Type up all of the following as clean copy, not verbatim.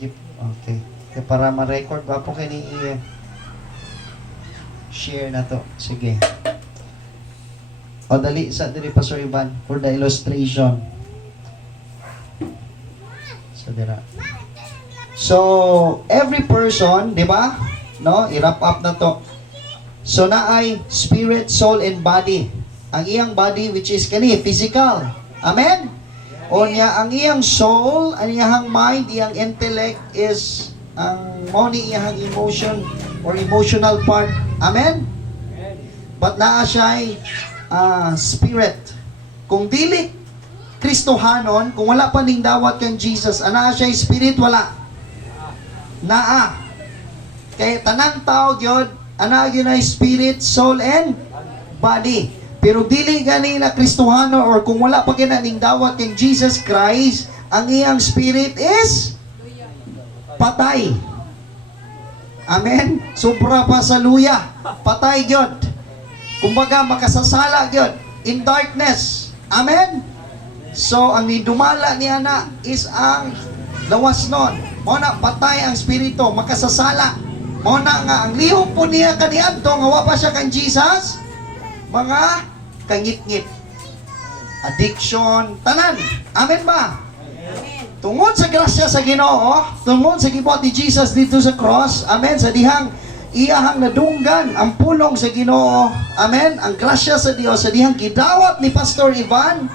Okay. Kaya para ma-record ba po kayo share na to. Sige. O dali sa diri Pastor Ivan for the illustration. So dira. So every person, di ba? No, i-wrap up na to. So naay spirit, soul and body. Ang iyang body which is kani physical. Amen. O niya ang iyang soul, ang iyang mind, iyang intellect is ang money iyang emotion or emotional part. Amen? But naa siya'y spirit. Kung dili Kristohanon, kung wala pa ning dawat kang Jesus, ana siya'y spirit, wala. Naa. Kaya tanang tao gyud, ana gyud ay spirit, soul and body. Pero dili gani na Kristohano or kung wala pa kina ning dawat kang Jesus Christ, ang iyang spirit is patay. Amen? Sobra pa sa luya. Patay gyud. Kumbaga makasasala gyud in darkness. Amen? So ang nidumala niya na is ang lawas nun. Mo na patay ang spirito, makasasala. Mo na nga ang lihok po niya kaniadto nga wa pa siya kang Jesus. Mga kangit-ngit, addiction, tanan. Amen ba? Amen. Tungod sa grasya sa Ginoo, tungod sa gibot ni Jesus dito sa cross, amen, sa dihang iyahang nadunggan ang pulong sa Ginoo, amen, ang grasya sa Dios sa dihang gidawat ni Pastor Ivan,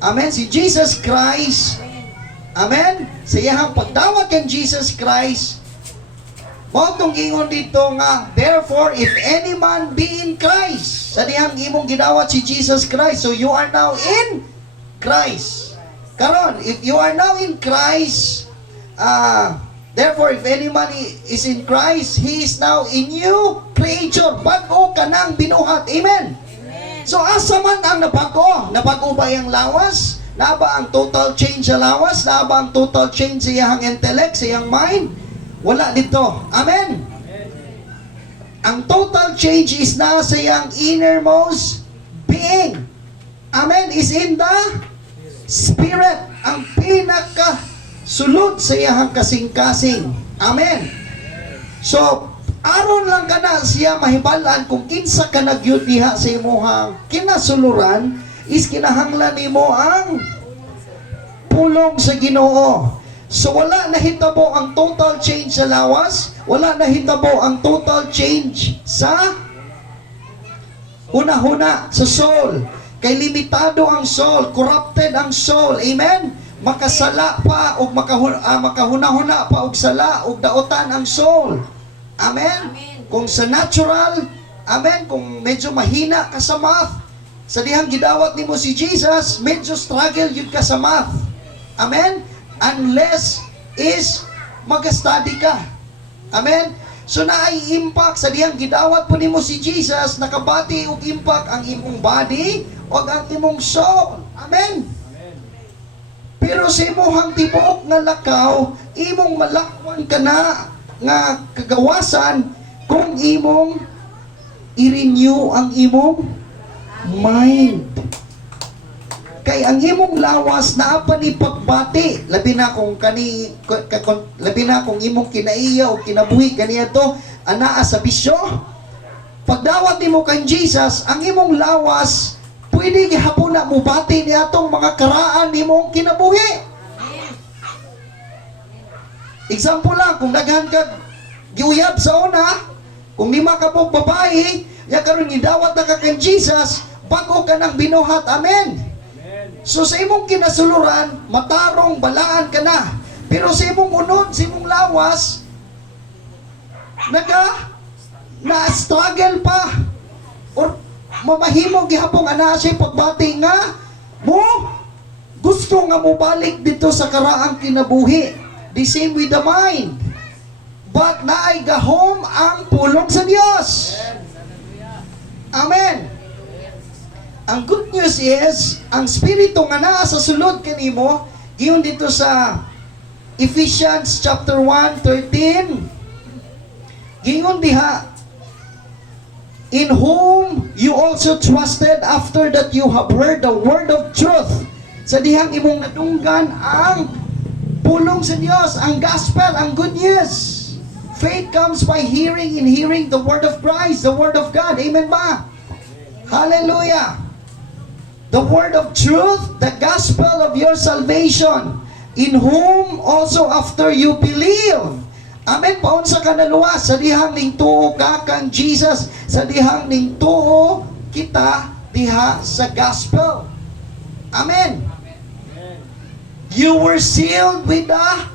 amen, si Jesus Christ, amen, sa iyahang pagdawat kang Jesus Christ. Motong ingon dito nga, therefore, if any man be in Christ, sa dihang imong gidawat si Jesus Christ, so you are now in Christ. Karon, if you are now in Christ, therefore, if any man is in Christ, he is now in you, creature, bago ka nang binuhat. Amen? Amen. So, asa man ang nabago? Nabago ba yung lawas? Na ba ang total change sa lawas? Na ba ang total change sa iyang intellect, sa iyang mind? Wala dito. Amen? Ang total change is na sa iyang innermost being. Amen? Is in the Spirit. Ang pinaka sulod sa iyang kasing-kasing. Amen? So, aron lang ka na siya mahibalaan kung kinsa ka nagyud diha sa imuhang kinasuluran is kinahanglan nimo ang pulong sa Ginoo. So wala nahitabo ang total change sa lawas, wala nahitabo ang total change sa huna-huna, sa soul. Kay limitado ang soul, corrupted ang soul. Amen? Makasala pa o makahuna-huna pa og sala og daotan ang soul. Amen? Kung sa natural, amen, kung medyo mahina ka sa math, sa dihang gidawat nimo si Jesus, medyo struggle yun ka sa math. Amen? Unless is mag-study ka. Amen? So naay impact sa diyang gidawat po nimo si Jesus, nakabati og impact ang imong body o ang imong soul. Amen? Pero sa imong tibuok nga lakaw, imong malakwan ka na nga kagawasan kung imong i-renew ang imong mind. Kay ang imong lawas naa pa ni pagbati, labi na kung imong kinaiya o kinabuhi kaniya to anaa sa bisyo. Pagdawat nimo kang Jesus, ang imong lawas pwede gihapon na mo bati niya atong mga karaan nimong kinabuhi. Example lang, kung daghan ka giuyab sa una, kung lima ka po babae, ya karon gidawat na ka kang Jesus, bago ka nang binuhat. Amen. So sa imong kinasuluran, matarong, balaan ka na. Pero sa imong unod, sa imong lawas, na-struggle pa. Or mamahimo gihapong ana siya pagbati nga, mo, gusto nga mo balik dito sa karaang kinabuhi. The same with the mind. But naay gahom ang pulong sa Dios. Amen. Ang good news is, ang spirito nga naa sa sulod kanimo, giyon dito sa Ephesians chapter 1:13. Giyon diha, in whom you also trusted after that you have heard the word of truth. Sa dihang imong nadunggan ang pulong sa Diyos, ang gospel, ang good news. Faith comes by hearing, and hearing the word of Christ, the word of God. Amen ba? Hallelujah. The word of truth, the gospel of your salvation, in whom also after you believe. Amen. Paunsa ka na luwas, sa dihang ning tuo ka kang Jesus, sa dihang ning tuo kita diha sa gospel. Amen. You were sealed with that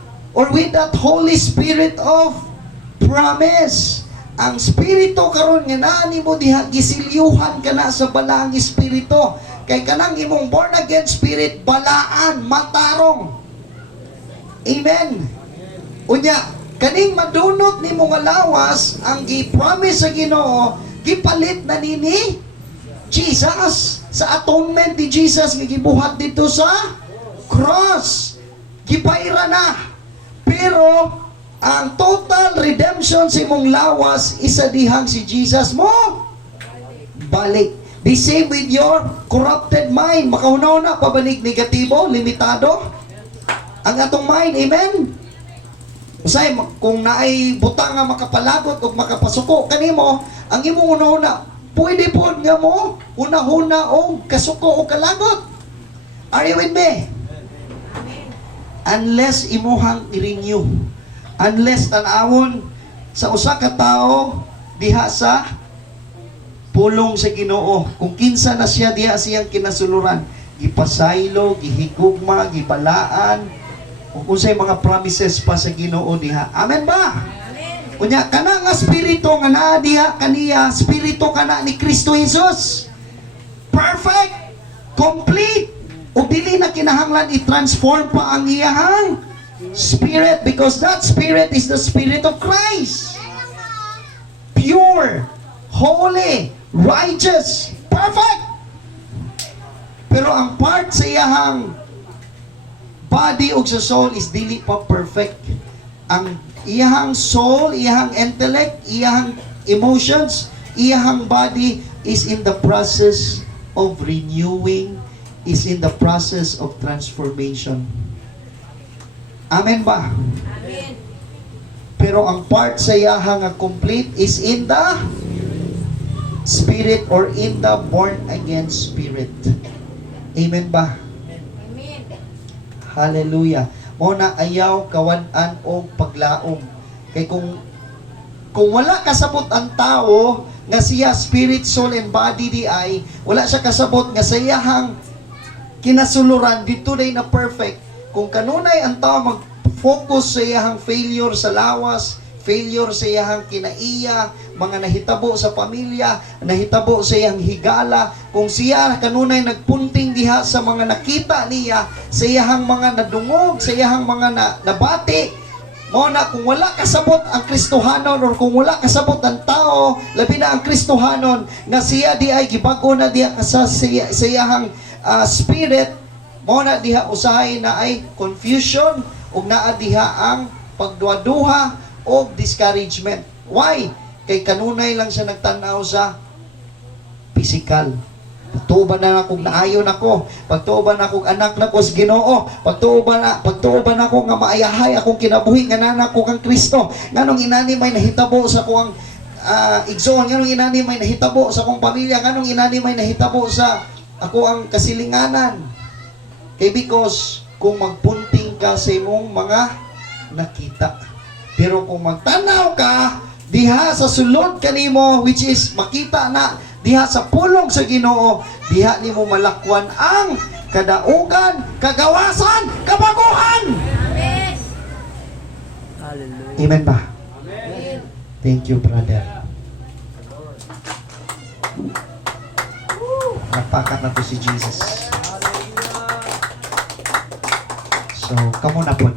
Holy Spirit of promise. Ang Espiritu karon nga naa nimo diha gisilyuhan ka na sa balaang Espiritu. Kay kanang imong born again spirit balaan, matarong. Amen. Unya, kaning madunot nimo nga lawas ang gi-promise sa Ginoo, gipalit na nini Jesus sa atonement ni Jesus nga gibuhat dito sa cross. Gipaira na. Pero ang total redemption sa imong lawas isa dihang si Jesus mo balik. The same with your corrupted mind. Makahunaw na pabalik negatibo, limitado ang atong mind. Amen. Usay kung naay butang nga makapalagot o makapasuko kanimo, ang imong una-una pwede po nga mo una-una o kasuko o kalagot. Are you with me? Unless imuhang i-renew, unless tanawon sa usa ka tawo diha sa pulong sa Ginoo, kung kinsa na siya diha siyang kinasuluran, gipasaylo, gihigugma, gibalaan, o kung say mga promises pa sa Ginoo diha. Amen ba? Amen. Kunya kana nga spirito nga naa diha kaniya, spirito kana ni Kristo Jesus. Perfect, complete. O dili na kinahanglan i-transform pa ang iyahang spirit, because that spirit is the Spirit of Christ. Pure, holy, righteous, perfect. Pero ang part sa iyahang body o sa soul is dili pa perfect. Ang iyahang soul, iyahang intellect, iyahang emotions, iyahang body is in the process of renewing, is in the process of transformation. Amen ba? Amen. Pero ang part sa iyahang nga complete is in the spirit or in the born again spirit. Amen ba? Amen. Hallelujah. O na ayaw kawan-an o paglaom. Kay kung wala kasabot ang tao nga siya spirit, soul, and body di ay, wala siya kasabot nga sa iyahang kinasuluran dito day na perfect. Kung kanunay ang tao mag-focus sa iyahang failure sa lawas, failure sa iyahang kinaiya, mga nahitabo sa pamilya, nahitabo sa iyang higala, kung siya kanunay nagpunting diha sa mga nakita niya, sa iyahang mga nadungog, sa iyahang mga nabati, mo na kung wala kasabot ang Kristohanon, or kung wala kasabot ang tao, labi na ang Kristohanon, nga siya di ay gibago na diha sa iyahang spirit, mo na diha usahay na ay confusion, ug naa diha ang pagduha-duha o discouragement. Why? Kay kanunay lang siya nagtanaw sa physical. Pagtuuban na akong naayon ako, pagtuuban na akong anak na ko sa Ginoo, pagtuuban ako nga maayahay akong kinabuhi nga nanak ko kang Kristo. Nganong inani may nahitabo sa akong igsoon, nganong inani may nahitabo sa akong pamilya, nganong inani may nahitabo sa ako ang kasilinganan. Kay because kung magpunting ka sa imong mga nakita, pero kung magtanaw ka diha sa sulod kanimo, which is makita na diha sa pulong sa Ginoo, diha nimo malakwan ang kadaugan, kagawasan, kabaguhan. Amen. Hallelujah. Amen ba? Amen. Thank you, brother. Napakat na to si Jesus. So, kamo na po.